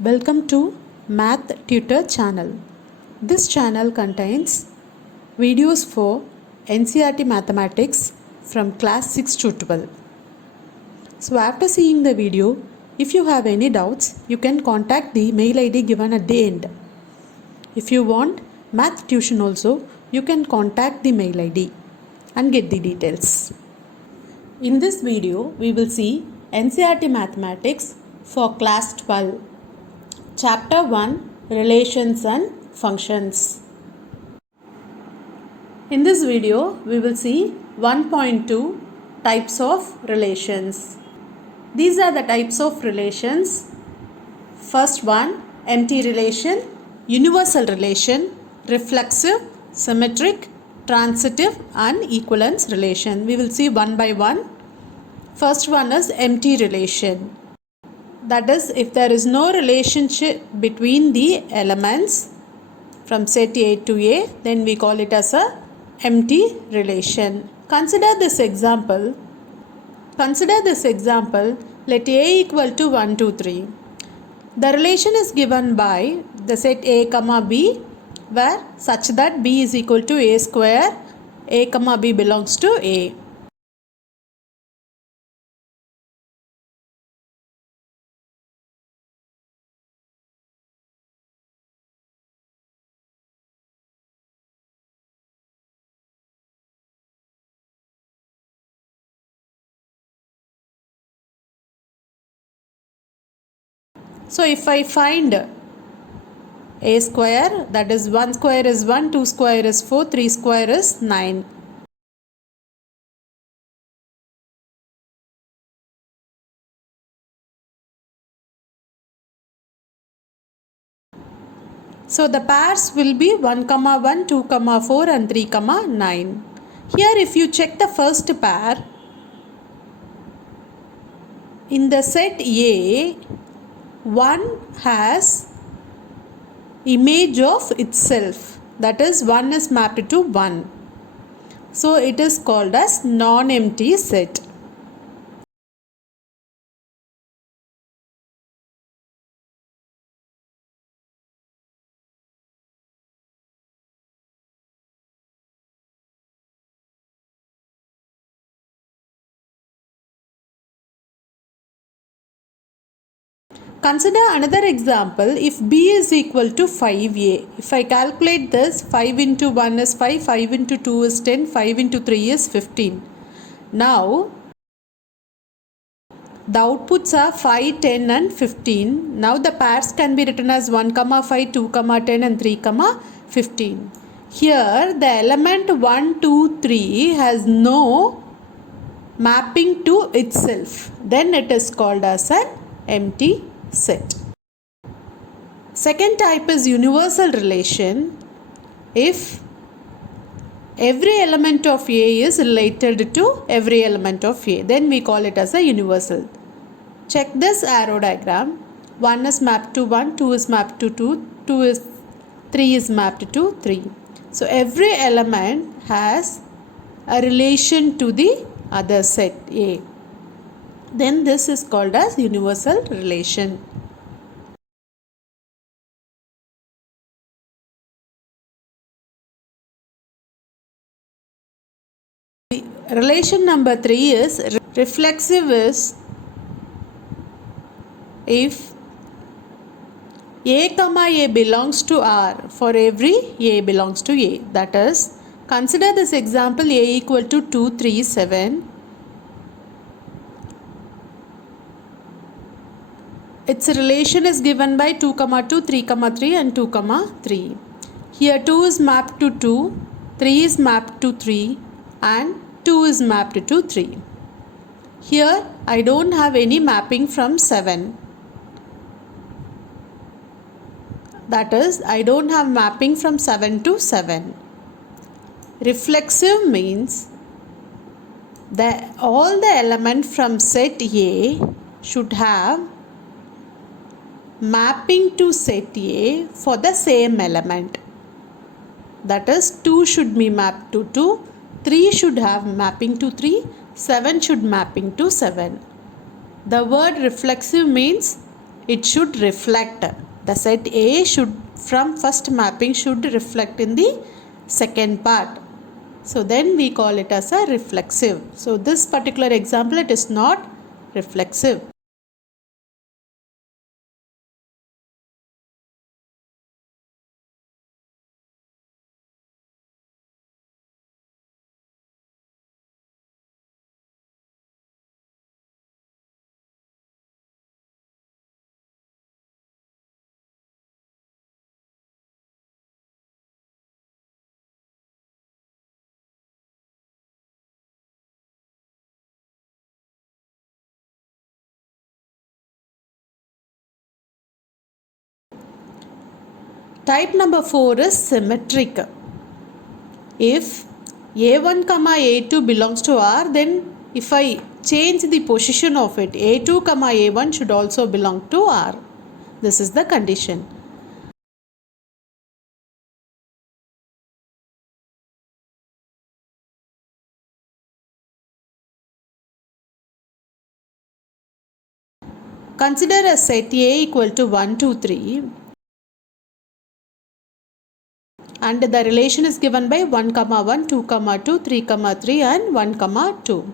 Welcome to Math Tutor channel. This channel contains videos for NCERT mathematics from class 6 to 12. So after seeing the video, if you have any doubts, you can contact the mail ID given at the end. If you want math tuition also, you can contact the mail ID and get the details. In this video, we will see NCERT mathematics for class 12. Chapter 1 Relations and Functions. In this video, we will see 1.2 Types of Relations. These are the types of relations. First one, empty relation, universal relation, reflexive, symmetric, transitive and equivalence relation. We will see one by one. First one is empty relation. That is, if there is no relationship between the elements from set A to A, then we call it as a empty relation. Consider this example. Let A equal to 1, 2, 3. The relation is given by the set A comma B, where such that B is equal to A square, A comma B belongs to A. So if I find A square, that is 1 square is 1, 2 square is 4, 3 square is 9. So the pairs will be 1, 1, 2, 4 and 3, 9. Here if you check the first pair, in the set A, 1 has image of itself, that is 1 is mapped to 1. So it is called as non-empty set. Consider another example. If B is equal to 5A, if I calculate this, 5 into 1 is 5, 5 into 2 is 10, 5 into 3 is 15. Now, the outputs are 5, 10 and 15. Now the pairs can be written as 1, 5, 2, 10 and 3, 15. Here the element 1, 2, 3 has no mapping to itself. Then it is called as an empty set. Second type is universal relation. If every element of A is related to every element of A, then we call it as a universal. Check this arrow diagram. 1 is mapped to 1, 2 is mapped to 2, 3 is mapped to 3. So every element has a relation to the other set A. Then this is called as universal relation. Relation number 3 is reflexive. Is if A comma A belongs to R for every A belongs to A. That is, consider this example A equal to 2, 3, 7. Its relation is given by 2, 2, 3, 3 and 2, 3. Here 2 is mapped to 2, 3 is mapped to 3 and 2 is mapped to 3. Here I don't have any mapping from 7. That is, I don't have mapping from 7 to 7. Reflexive means that all the elements from set A should have mapping to set A for the same element. That is, 2 should be mapped to 2, 3 should have mapping to 3, 7 should mapping to 7. The word reflexive means it should reflect. The set A should from first mapping should reflect in the second part. So then we call it as a reflexive. So this particular example, it is not reflexive. Type number 4 is symmetric. If A1 comma A2 belongs to R, then if I change the position of it, A2 comma A1 should also belong to R. This is the condition. Consider a set A equal to 1, 2, 3 and the relation is given by 1, 1, 2, 2, 3, 3 and 1, 2.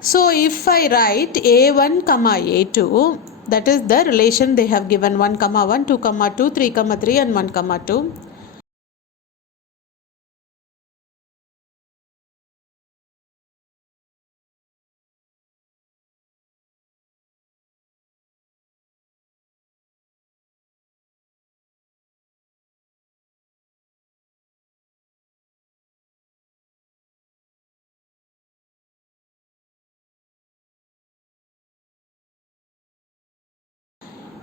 So if I write A1, A2, that is the relation they have given 1, 1, 2, 2, 3, 3 and 1, 2.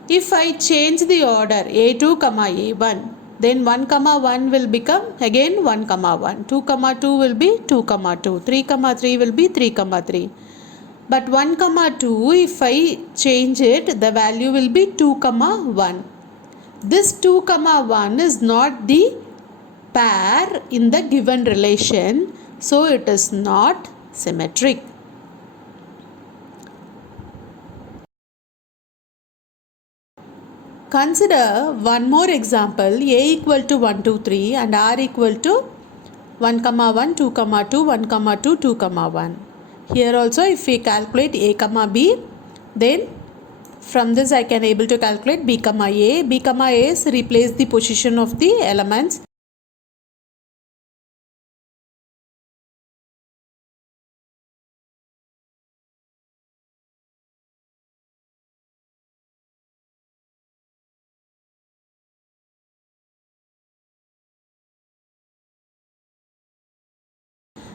If I change the order A2, A1, then 1, 1 will become again 1, 1. 2, 2 will be 2, 2. 3, 3 will be 3, 3. But 1, 2, if I change it, the value will be 2, 1. This 2, 1 is not the pair in the given relation, so it is not symmetric. Consider one more example, A equal to 1, 2, 3 and R equal to 1, 1, 2, 2, 1, 2, 2, 1. Here also if we calculate A, B, then from this I can able to calculate B, A. B, A is replace the position of the elements.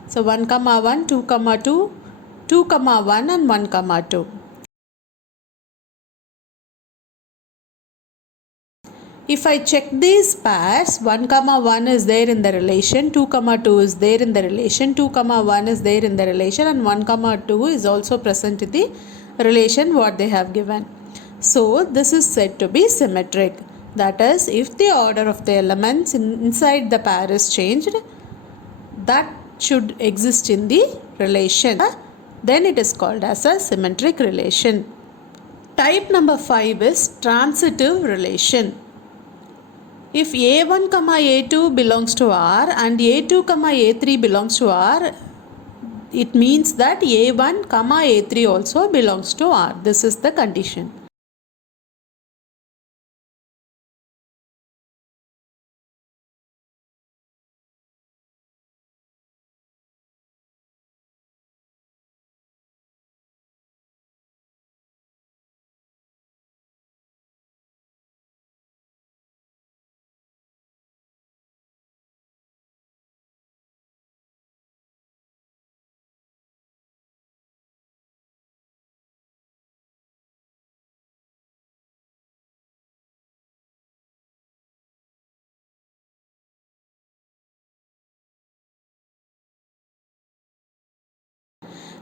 So 1, 1, 2, 2, 2, 1 and 1, 2. If I check these pairs, 1, 1 is there in the relation, 2, 2 is there in the relation, 2, 1 is there in the relation and 1, 2 is also present in the relation what they have given. So this is said to be symmetric. That is, if the order of the elements inside the pair is changed, that should exist in the relation. Then it is called as a symmetric relation. Type number 5 is transitive relation. If A1, A2 belongs to R and A2, A3 belongs to R, it means that A1, A3 also belongs to R. This is the condition.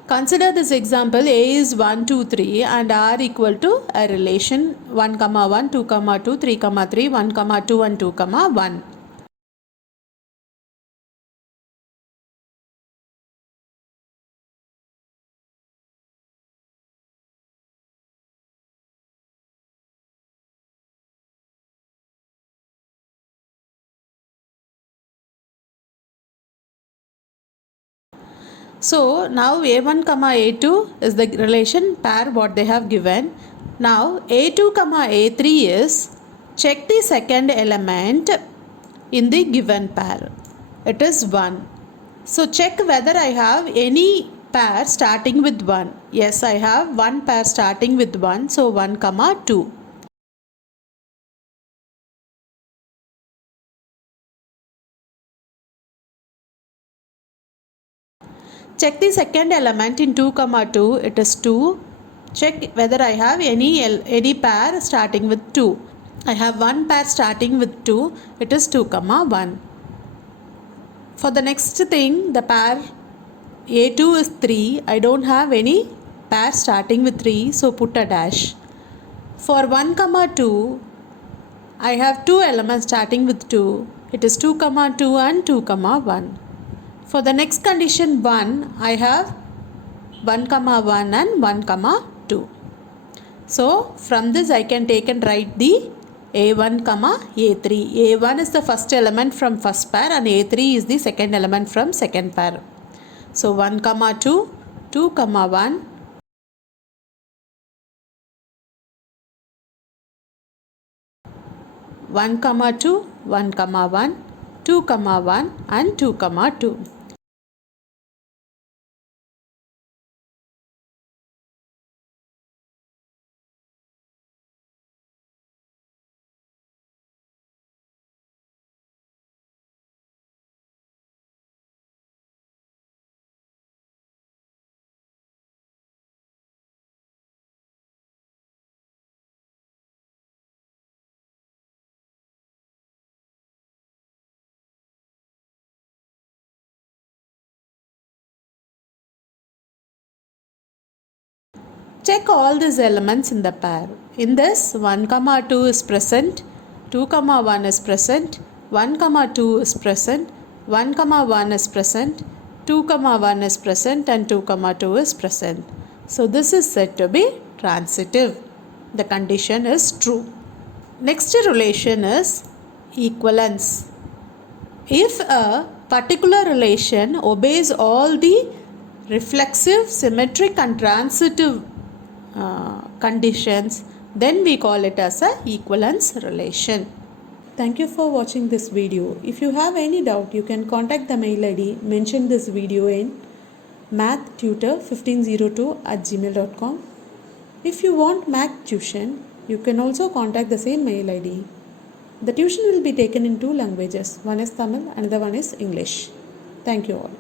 Consider this example, A is 1, 2, 3 and R equal to a relation 1, 1, 2, 2, 3, 3, 1, 2 and 2, 1. So now a1 comma a2 is the relation pair what they have given. Now a2 comma a3 is, check the second element in the given pair. It is 1. So check whether I have any pair starting with 1. Yes, I have one pair starting with 1. So 1 comma 2. Check the second element in 2 comma 2. It is 2. Check whether I have any pair starting with 2. I have one pair starting with 2. It is 2 comma 1. For the next thing, the pair a2 is 3. I don't have any pair starting with 3, so put a dash. For 1 comma 2, I have two elements starting with 2. It is 2 comma 2 and 2 comma 1. For the next condition 1, I have 1 comma 1 and 1 comma 2. So from this I can take and write the a1 comma a3. a1 is the first element from first pair and a3 is the second element from second pair. So 1 comma 2, 2 comma 1, 1 comma 2, 1 comma 1, 2 comma 1 and 2 comma 2. Check all these elements in the pair. In this 1 comma 2 is present, 2 comma 1 is present, 1 comma 2 is present, 1 comma 1 is present, 2 comma 1 is present and 2 comma 2 is present. So this is said to be transitive. The condition is true. Next relation is equivalence. If a particular relation obeys all the reflexive, symmetric and transitive conditions, then we call it as a equivalence relation. Thank you for watching this video. If you have any doubt, you can contact the mail ID mentioned this video in mathtutor1502@gmail.com. If you want math tuition, you can also contact the same mail ID. The tuition will be taken in two languages. One is Tamil, another one is English. Thank you all.